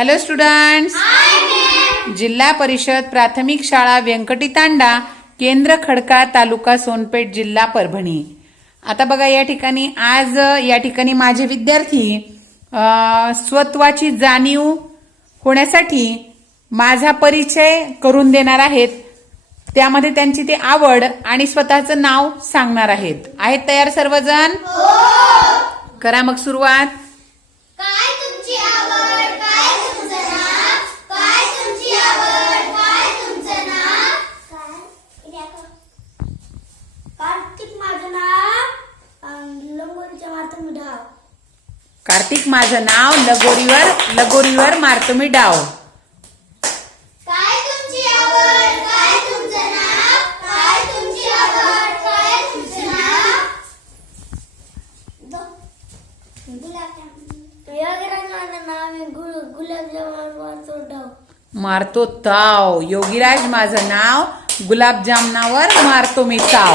Hello students जिल्हा परिषद प्राथमिक शाळा व्यंकटी तांडा केंद्र खडका तालुका सोनपेठ जिल्हा परभणी. आता बघा या ठिकाणी आज या ठिकाणी माझे विद्यार्थी स्वत्वाची जाणीव होण्यासाठी माझा परिचय करून देणार आहेत. त्यामध्ये त्यांची ती आवड आणि स्वतःचं नाव सांगणार आहेत. आहेत तयार सर्वजण? करा मग सुरुवात काय तुमची आवड काय तुमचं नाव काय तुमची आवड काय तुमचं नाव काय कार्तिक माझं नाव कार्तिक माझं नाव लगोरीवर लगोरीवर मारतो मी डाव. काय तुमची आवड? काय तुमचं नाव? काय तुमची आवड? काय तुमचं नाव? योगीराज माझं नाव मी गुलाबजामुन ढाव मारतो ताव. योगीराज माझं नाव गुलाबजामनावर मारतो मी ताव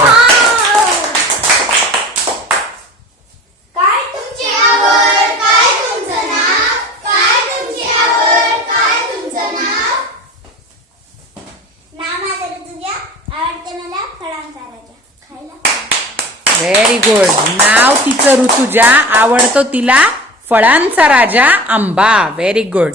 काय तुमची आवड काय तुमचं नाव काय तुमची आवड काय तुमचं नाव नाव माझं तुझ्या आवडते मला फळांसाराच्या खायला व्हेरी गुड नाव तिचं ऋतुजा आवडतो तिला फळांचा राजा आंबा. व्हेरी गुड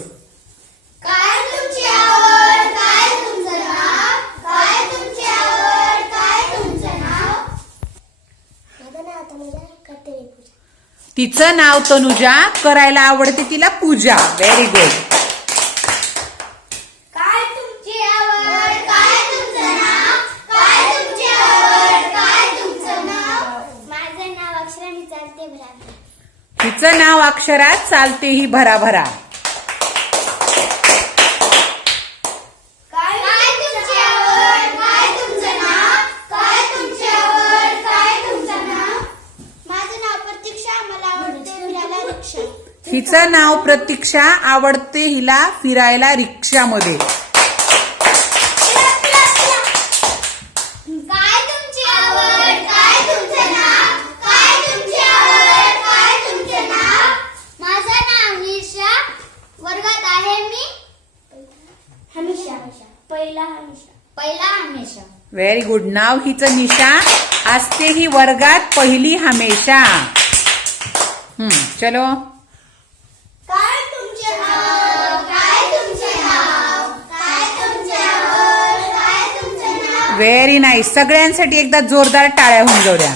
करते पूजा. तिचं नाव तनुजा. करायला आवडते तिला पूजा. व्हेरी गुड काय तुमची आवड काय तुमचं नाव काय तुमची आवड काय तुमचं नाव चालते भरा तिचं नाव अक्षरात चालते ही भराभरा. काय काय तुमची आवड काय तुमचं नाव काय तुमची आवड काय तुमचं नाव? माझं नाव प्रतीक्षा मला आवडते फिरायला रिक्षा. हिचं नाव प्रतीक्षा आवडते हिला फिरायला रिक्षामध्ये काय तुमची आवड काय तुमचं नाव काय तुमची आवड काय तुमचं नाव माझं नाव निशा वर्गात आहे मी हमेशा पहिला हमेशा. पहिला हमेशा. व्हेरी गुड नाव हिचं निशा. असते ही वर्गात पहिली हमेशा. हम्म चलो. काय तुमचे नाव? काय तुमचे नाव? काय तुमचे आवड? काय तुमचं नाव? व्हेरी नाईस सगळ्यांसाठी एकदा जोरदार टाळ्या होऊन जाऊ द्या.